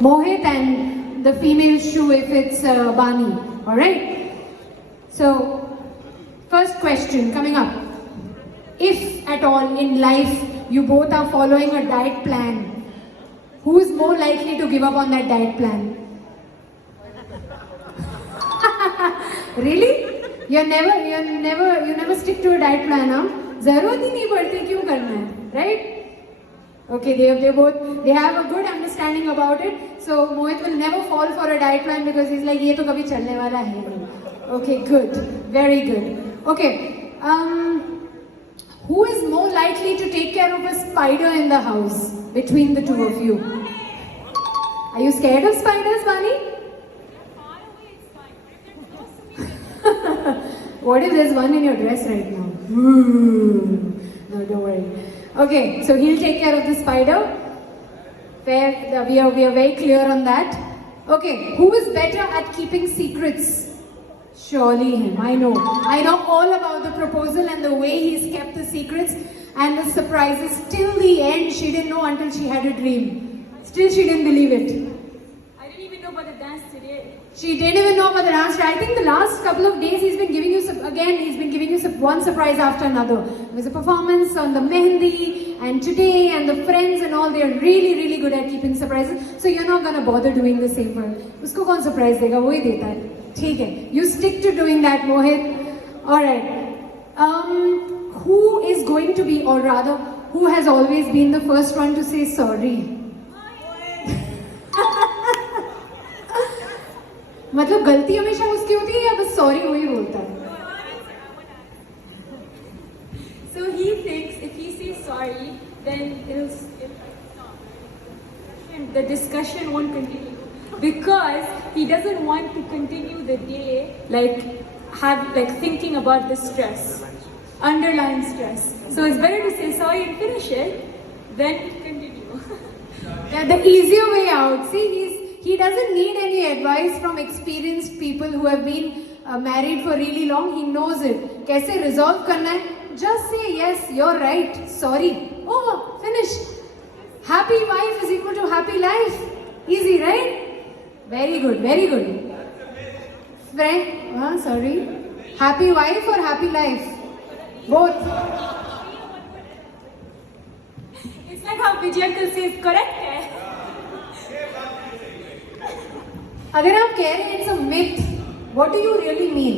Mohit and the female shoe if it's Bani. Alright? So, first question coming up. If at all in life you both are following a diet plan, who is more likely to give up on that diet plan? Really? You never stick to a diet plan, huh? जरूरत ही नहीं पड़ती क्यों करना है, right? Okay, they have a good understanding about it. So Mohit will never fall for a diet plan because he's like ये तो कभी चलने वाला है नहीं. Okay, good, very good. Okay, who is more likely to take care of a spider in the house between the two of you? Are you scared of spiders, Bani? What if there's one in your dress right now? No, don't worry. Okay, so he'll take care of the spider. Fair, we are very clear on that. Okay, who is better at keeping secrets? Surely him, I know. I know all about the proposal and the way he's kept the secrets and the surprises. Till the end, she didn't know until she had a dream. Still, she didn't believe it. I didn't even know about the dance today. She didn't even know about the dance. I think the last couple of days he's been giving you one surprise after another. There was a performance on the Mehendi and today and the friends and all. They are really good at keeping surprises. So you're not gonna bother doing the same for him. Usko kaun surprise dega? Wohi deta hai. ठीक है. You stick to doing that, Mohit. All right. Who is going to be, or rather, who has always been the first one to say sorry? मतलब गलती हमेशा उसकी होती है या बस सॉरी वही बोलता है? So he thinks if he says sorry, then it'll stop. The discussion won't continue because he doesn't want to continue the day like thinking about the stress, underlying stress. So it's better to say sorry and finish it than continue. Yeah, the easier way out. See, he doesn't need any advice from experienced people who have been married for really long. He knows it. कैसे resolve करना है? Just say yes, you're right, sorry. Oh, finished. Happy wife is equal to happy life. Easy, right? Very good, very good. Friend, sorry. Happy wife or happy life? Both. It's like how Vijay uncle says, correct है. अगर आप कह रहे हैं it's a myth, what do you really mean?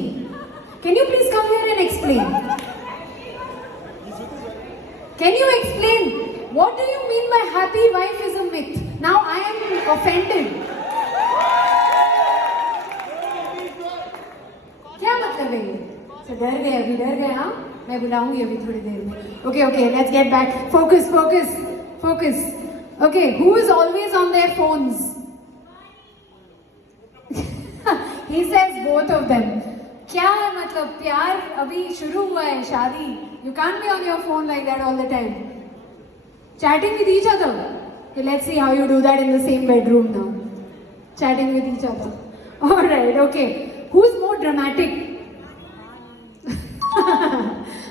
Can you please come here and explain? Can you explain? What do you mean by happy wife is a myth? Now I am offended. क्या मतलब है ये? So डर गए हाँ? मैं बुलाऊंगी अभी थोड़ी देर में. Okay, let's get back. Focus. Okay, who is always on their phones? He says both of them. क्या है मतलब प्यार अभी शुरू हुआ है शादी. You can't be on your phone like that all the time. Chatting with each other. Okay, let's see how you do that in the same bedroom now. Chatting with each other. All right, okay. Who's more dramatic?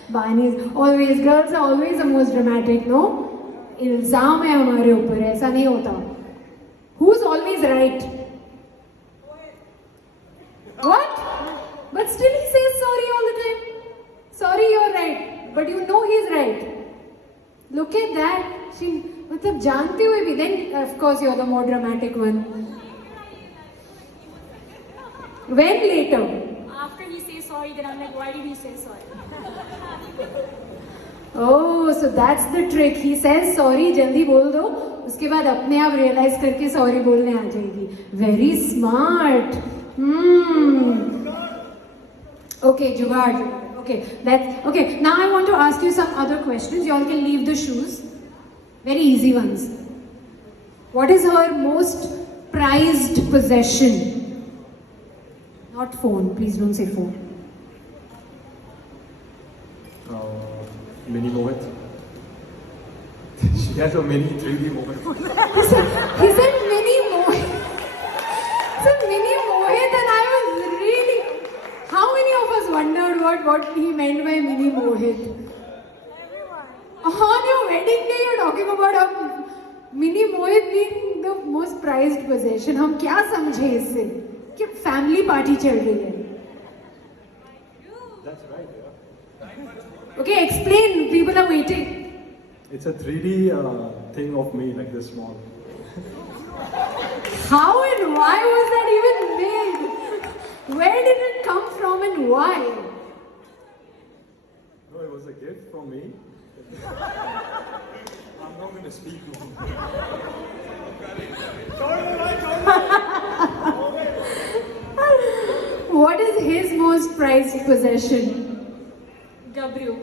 Bani is always, girls are always the most dramatic, no? इल्जाम है हमारे ऊपर, ऐसा नहीं होता. Who's always right? What? But still he says sorry all the time. Sorry, you're right. But you know he's right. Look at that. She, मतलब जानते हुए भी, then of course you're the more dramatic one. When later? After he says sorry, then I'm like, why did he say sorry? Oh, so that's the trick. He says sorry, जल्दी बोल दो. उसके बाद अपने आप realize करके sorry बोलने आ जाएगी. Very smart. Okay, Jugaad. Okay. Now I want to ask you some other questions. You all can leave the shoes. Very easy ones. What is her most prized possession? Not phone. Please don't say phone. Mini Mohit. She has a mini 3D Mohit. He said mini Mohit. So mini Mohit, and I was really. How many of us wondered what he meant by mini Mohit? Everyone. On your wedding day, you're talking about a mini Mohit being the most prized possession. हम क्या समझे इससे कि family party चल रही है? That's right, yeah. Okay, explain. People are waiting. It's a 3D thing of me, like this small. How and why was that even made? Where did it come from and why? No, it was a gift from me. I'm not going to speak more. What is his most prized possession? Gabru.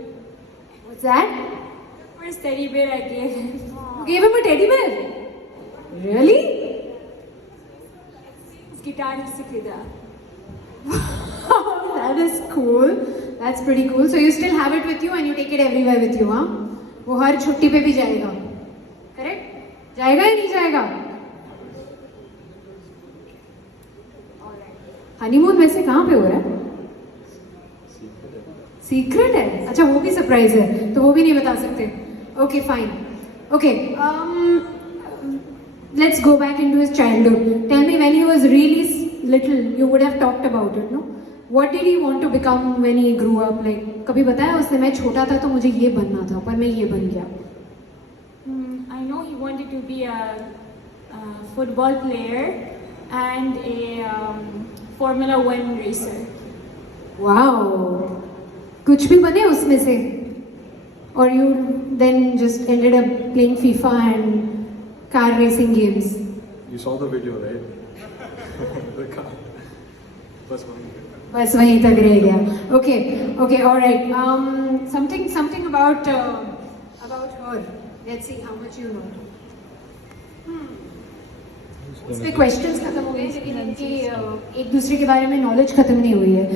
What's that? First teddy bear I gave him. You gave him a teddy bear? Really? His guitar he sikida. That is cool. That's pretty cool. So you still have it with you and you take it everywhere with you, huh? वो हर छुट्टी पे भी जाएगा. Correct? जाएगा या नहीं जाएगा? Honeymoon वैसे कहाँ पे हो रहा है? सीक्रेट है? अच्छा वो भी सरप्राइज है तो वो भी नहीं बता सकते. Okay, fine. Okay, let's go back into his childhood. Tell me, when he was really little, you would have talked about it, no? What did he want to become when he grew up? Like, कभी बताया उसने मैं छोटा था तो मुझे ये बनना था पर मैं ये बन गया. I know he wanted to be a football player and a Formula 1 racer. Wow. कुछ भी बने उसमें से? Or you then just ended up playing FIFA and car racing games? You saw the video, right? The car. First one. बस वहीं तक रह गया. Okay, okay, all right. Something about her. Let's see how much you know. इस पे questions खत्म हो गए लेकिन इनकी एक दूसरे के बारे में नॉलेज खत्म नहीं हुई है.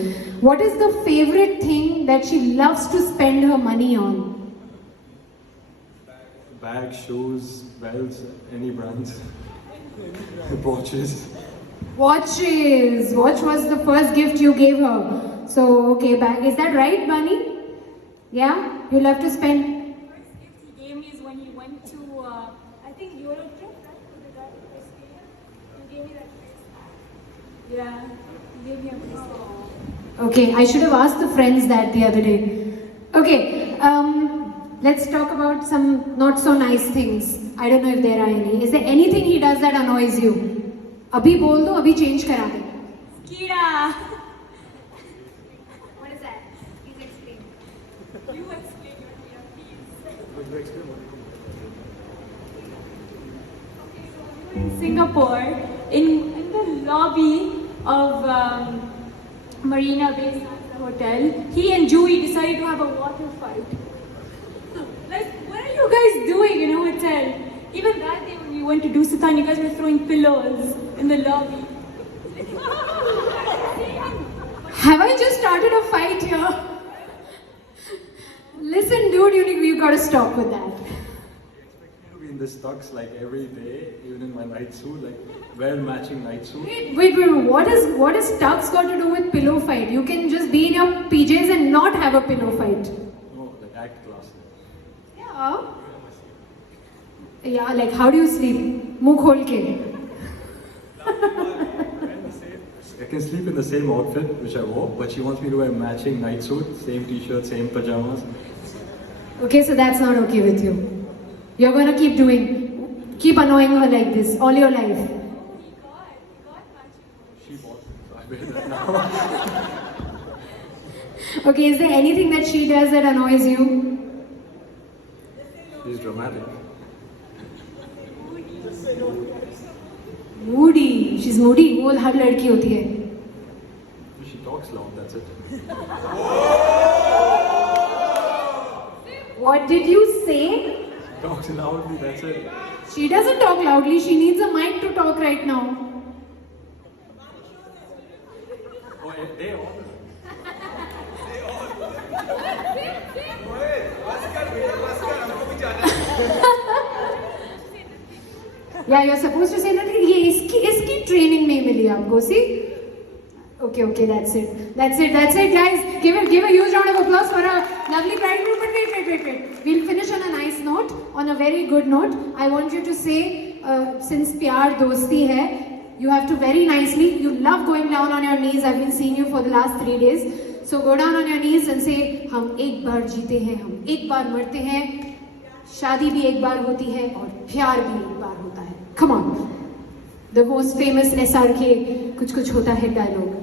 What is the favorite thing that she loves to spend her money on? Bags, shoes, belts, any brands. Watches. Watches. Watch was the first gift you gave her. So okay, bag. Is that right, Bunny? Yeah, you love to spend. First gift he gave me is when he went to I think Euro trip, right? Was it that first day? He gave me that first. Yeah, he gave me a bracelet. Okay, I should have asked the friends that the other day. Okay, let's talk about some not so nice things. I don't know if there are any. Is there anything he does that annoys you? अभी बोल दो, अभी change करा दे. Kira! What is that? Please explain. You explain your Kira, please. In Singapore, in the lobby of Marina Bay Sands Hotel, he and Joey decided to have a water fight. Like, what are you guys doing in a hotel? Even that day when we went to Dusatan, you guys were throwing pillows in the lobby. Have I just started a fight here? Listen, dude, you gotta stop with that. To be in this tux like every day, even in my night suit, like wear matching night suit. Wait. What is tux got to do with pillow fight? You can just be in your PJs and not have a pillow fight. No, like act classy. Yeah. Yeah, like how do you sleep? मुंह खोल के. I can sleep in the same outfit which I wore, but she wants me to wear matching night suit, same t-shirt, same pajamas. Okay, so that's not okay with you. You're gonna keep annoying her like this all your life. She bought it, so I wear that now. Okay, is there anything that she does that annoys you? She's dramatic. Moody. She's moody. वो हर लड़की होती है. She talks loud, that's it. What did you say? Talks loudly, that's it. She doesn't talk loudly. She needs a mic to talk right now. Oh, they all. Yeah, you're supposed to say that. ये इसकी training नहीं मिली आपको. See? Okay, that's it, guys. Give a huge round of applause for a lovely bride group. But wait. We'll finish on a nice note, on a very good note. I want you to say since प्यार दोस्ती है, you have to very nicely, you love going down on your knees, I've been seeing you for the last 3 days, so go down on your knees and say, हम एक बार जीते हैं, हम एक बार मरते हैं, शादी भी एक बार होती है और प्यार भी एक बार होता है. Come on, the most famous SRK कुछ कुछ होता है डायलॉग.